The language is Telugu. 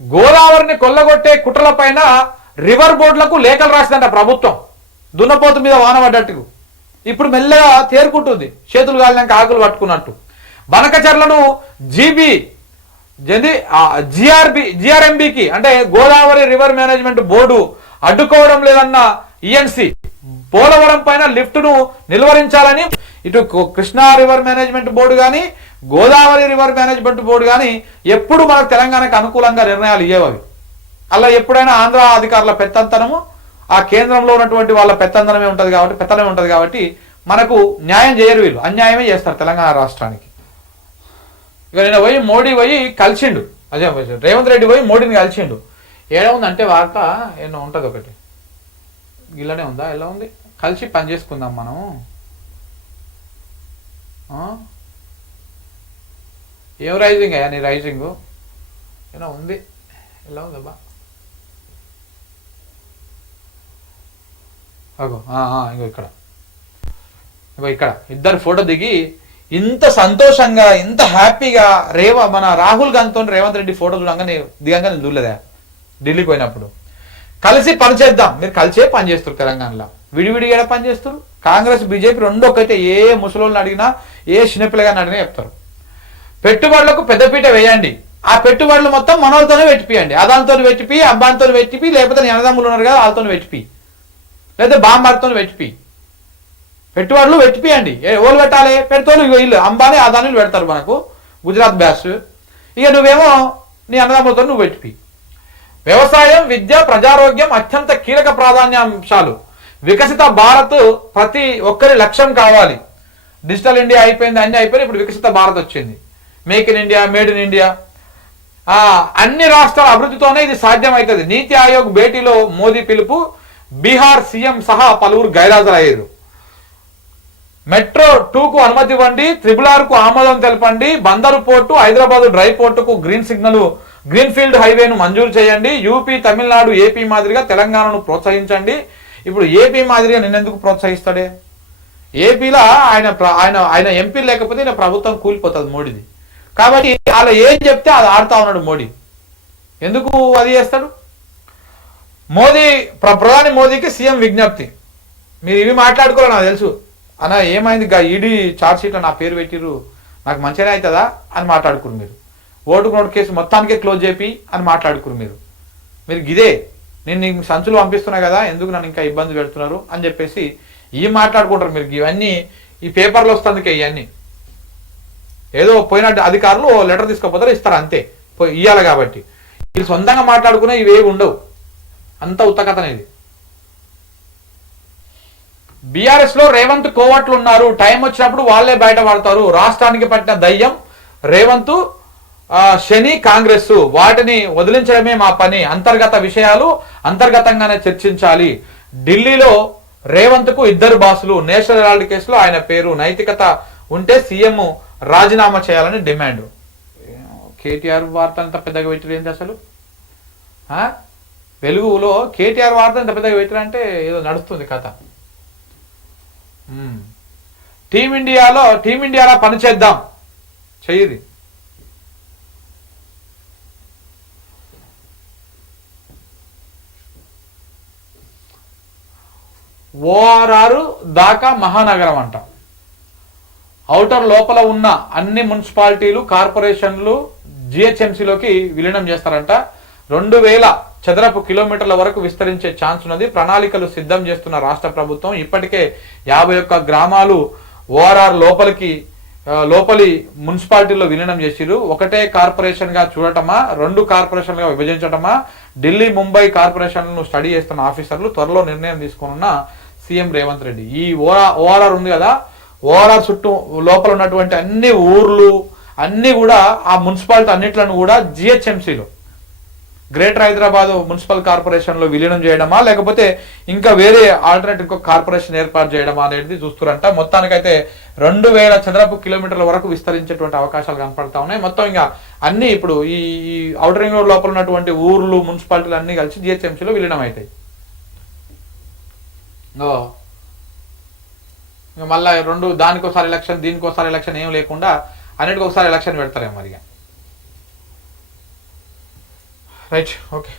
గోదావరిని కొల్లగొట్టే కుట్రలపైన రివర్ బోర్డులకు లేఖలు రాసిందంట ప్రభుత్వం, దున్నపోతు మీద వాన పడ్డట్టు. ఇప్పుడు మెల్లగా తేరుకుంటుంది, చేతులు కాలినాక ఆకులు పట్టుకున్నట్టు. బనకచర్లను జిఆర్ఎంబికి అంటే గోదావరి రివర్ మేనేజ్మెంట్ బోర్డు అడ్డుకోవడం లేదన్న ఈఎన్సి పోలవరం పైన లిఫ్ట్ను నిలువరించాలని ఇటు కృష్ణా రివర్ మేనేజ్మెంట్ బోర్డు కానీ గోదావరి రివర్ మేనేజ్మెంట్ బోర్డు కానీ ఎప్పుడు మనకు తెలంగాణకు అనుకూలంగా నిర్ణయాలు ఇవ్వవి. అలా ఎప్పుడైనా ఆంధ్ర అధికారుల పెత్తంతనము ఆ కేంద్రంలో ఉన్నటువంటి వాళ్ళ పెత్తంతనమే ఉంటుంది కాబట్టి మనకు న్యాయం చేయరు, వీళ్ళు అన్యాయమే చేస్తారు తెలంగాణ రాష్ట్రానికి. ఇక నేను మోడీ పోయి కలిసిండు, అదే రేవంత్ రెడ్డి పోయి మోడీని కలిసిండు. ఏడా ఉందంటే వార్త ఏమో ఉంటుంది ఒకటి, ఇలానే ఉందా, ఎలా ఉంది, కలిసి పని చేసుకుందాం మనం, ఏం రైజింగ్ అయ్యా నీ రైజింగ్ ఏమో ఉంది, ఎలా ఉందబ్బా, అగో ఇంకో ఇక్కడ ఇద్దరు ఫోటో దిగి ఇంత సంతోషంగా ఇంత హ్యాపీగా మన రాహుల్ గాంధీతో రేవంత్ రెడ్డి ఫోటో దిగంగా నేను చూడలేదా ఢిల్లీకి పోయినప్పుడు. కలిసి పనిచేద్దాం, మీరు కలిసే పని చేస్తారు తెలంగాణలో, విడివిడిగా పని చేస్తారు. కాంగ్రెస్ బీజేపీ రెండు ఒకైతే ఏ ముసలోళ్ళని అడిగినా ఏ చిన్నపిల్లగాని అడిగినా చెప్తారు. పెట్టుబడులకు పెద్దపీట వేయండి, ఆ పెట్టుబడులు మొత్తం మనోళ్ళతోనే పెట్టిపియండి, అదానితో పెట్టిపి అబ్బానితో పెట్టిపి, లేకపోతే నీ అన్నదమ్ములు ఉన్నారు కదా వాళ్ళతో పెట్టిపి, లేదా బామ్మారితో పెట్టిపి, పెట్టుబడులు పెట్టిపియండి. ఎవరు పెట్టాలి, పెడతాను వీళ్ళు అంబానీ అదానీలు పెడతారు మనకు గుజరాత్ బ్యాస్, ఇక నువ్వేమో నీ అన్నదమ్ములతో నువ్వు పెట్టిపి. వ్యవసాయం, విద్య, ప్రజారోగ్యం అత్యంత కీలక ప్రాధాన్యాంశాలు. వికసిత భారత్ ప్రతి ఒక్కరి లక్ష్యం కావాలి. డిజిటల్ ఇండియా అయిపోయింది, అన్ని అయిపోయింది, ఇప్పుడు వికసిత భారత్ వచ్చింది. Make in India, made in India, అన్ని రాష్ట్రాల అభివృద్ధితోనే ఇది సాధ్యమవుతుంది. నీతి ఆయోగ్ భేటీలో మోదీ పిలుపు, బీహార్ సీఎం సహా పలువురు గైరాజరయ్యారు. మెట్రో 2కు అనుమతి ఇవ్వండి, RRR కు ఆమోదం తెలపండి, బందరు పోర్టు, హైదరాబాద్ డ్రై పోర్టుకు గ్రీన్ ఫీల్డ్ హైవేను మంజూరు చేయండి. యూపీ, తమిళనాడు, ఏపీ మాదిరిగా తెలంగాణను ప్రోత్సహించండి. ఇప్పుడు ఏపీ మాదిరిగా నిన్నెందుకు ప్రోత్సహిస్తాడే? ఏపీలో ఆయన ఎంపీ లేకపోతే ఈయన ప్రభుత్వం కూలిపోతుంది మోడీది. కాబట్టి అలా ఏం చెప్తే అది ఆడుతా ఉన్నాడు మోడీ. ఎందుకు అది చేస్తాడు? ప్రధాని మోదీకి సీఎం విజ్ఞప్తి. మీరు ఇవి మాట్లాడుకోవాలి, నాకు తెలుసు అన్న ఏమైంది ఈడీ ఛార్జ్ షీట్లో నా పేరు పెట్టిరు, నాకు మంచిగానే అవుతుందా అని మాట్లాడుకురు మీరు. ఓటుకు కేసు మొత్తానికే క్లోజ్ చేపి అని మాట్లాడుకురు మీరు గిదే నేను నీకు సంచులు పంపిస్తున్నా కదా, ఎందుకు నన్ను ఇంకా ఇబ్బంది పెడుతున్నారు అని చెప్పేసి ఇవి మాట్లాడుకుంటారు మీరు. ఇవన్నీ ఈ పేపర్లో వస్తుందికే, ఇవన్నీ ఏదో పోయినట్టు అధికారులు లెటర్ తీసుకోపోతారు, ఇస్తారు అంతే, ఇవ్వాలి కాబట్టి. వీళ్ళు సొంతంగా మాట్లాడుకునే ఇవేవి ఉండవు, అంత ఉత్తకథనేది. బీఆర్ఎస్ లో రేవంత్ కోవట్లు ఉన్నారు, టైం వచ్చినప్పుడు వాళ్ళే బయటపడతారు. రాష్ట్రానికి పట్టిన దయ్యం రేవంత్, శని, కాంగ్రెస్, వాటిని వదిలించడమే మా పని. అంతర్గత విషయాలు అంతర్గతంగానే చర్చించాలి. ఢిల్లీలో రేవంత్ కు ఇద్దరు బాసులు. నేషనల్ హెరాల్డ్ కేసులో ఆయన పేరు. నైతికత ఉంటే సీఎం రాజీనామా చేయాలని డిమాండ్. కేటీఆర్ వార్త అంత పెద్దగా పెట్టిరేంటి అసలు? వెలుగులో కేటీఆర్ వార్త ఎంత పెద్దగా పెట్టారంటే ఏదో నడుస్తుంది కథ. టీమిండియాలో పనిచేద్దాం, చెయ్యి. ఓఆర్ఆర్ దాకా మహానగరం అంట. ఔటర్ లోపల ఉన్న అన్ని మున్సిపాలిటీలు, కార్పొరేషన్లు జిహెచ్ఎంసీలోకి విలీనం చేస్తారంట. 2000 చదరపు కిలోమీటర్ల వరకు విస్తరించే ఛాన్స్ ఉన్నది. ప్రణాళికలు సిద్ధం చేస్తున్న రాష్ట్ర ప్రభుత్వం. ఇప్పటికే 51 గ్రామాలు ఓఆర్ఆర్ లోపలి మున్సిపాలిటీలో విలీనం చేసిరు. ఒకటే కార్పొరేషన్ గా చూడటమా, 2 కార్పొరేషన్లుగా విభజించటమా? ఢిల్లీ, ముంబై కార్పొరేషన్లను స్టడీ చేస్తున్న ఆఫీసర్లు త్వరలో నిర్ణయం తీసుకున్న సీఎం రేవంత్ రెడ్డి. ఈ ఓఆర్ఆర్ ఉంది కదా, ఓఆర్ఆర్ చుట్టూ లోపల ఉన్నటువంటి అన్ని ఊర్లు అన్ని కూడా ఆ మున్సిపాలిటీ అన్నిట్లను కూడా జిహెచ్ఎంసీలో, గ్రేటర్ హైదరాబాద్ మున్సిపల్ కార్పొరేషన్ లో విలీనం చేయడమా, లేకపోతే ఇంకా వేరే ఆల్టర్నేట్ ఇంకో కార్పొరేషన్ ఏర్పాటు చేయడమా అనేది చూస్తారంట. మొత్తానికైతే 2000 చదరపు కిలోమీటర్ల వరకు విస్తరించేటువంటి అవకాశాలు కనపడతా ఉన్నాయి. మొత్తం ఇంకా అన్ని ఇప్పుడు ఈ ఔటర్ రింగ్ రోడ్ లోపల ఉన్నటువంటి ఊర్లు, మున్సిపాలిటీలు అన్ని కలిసి జిహెచ్ఎంసీలో విలీనం అవుతాయి. ఇంకా మళ్ళీ దానికోసారి ఎలక్షన్, దీనికోసారి ఎలక్షన్ ఏం లేకుండా అన్నిటికి ఒకసారి ఎలక్షన్ పెడతారేమో మరి. Right, okay.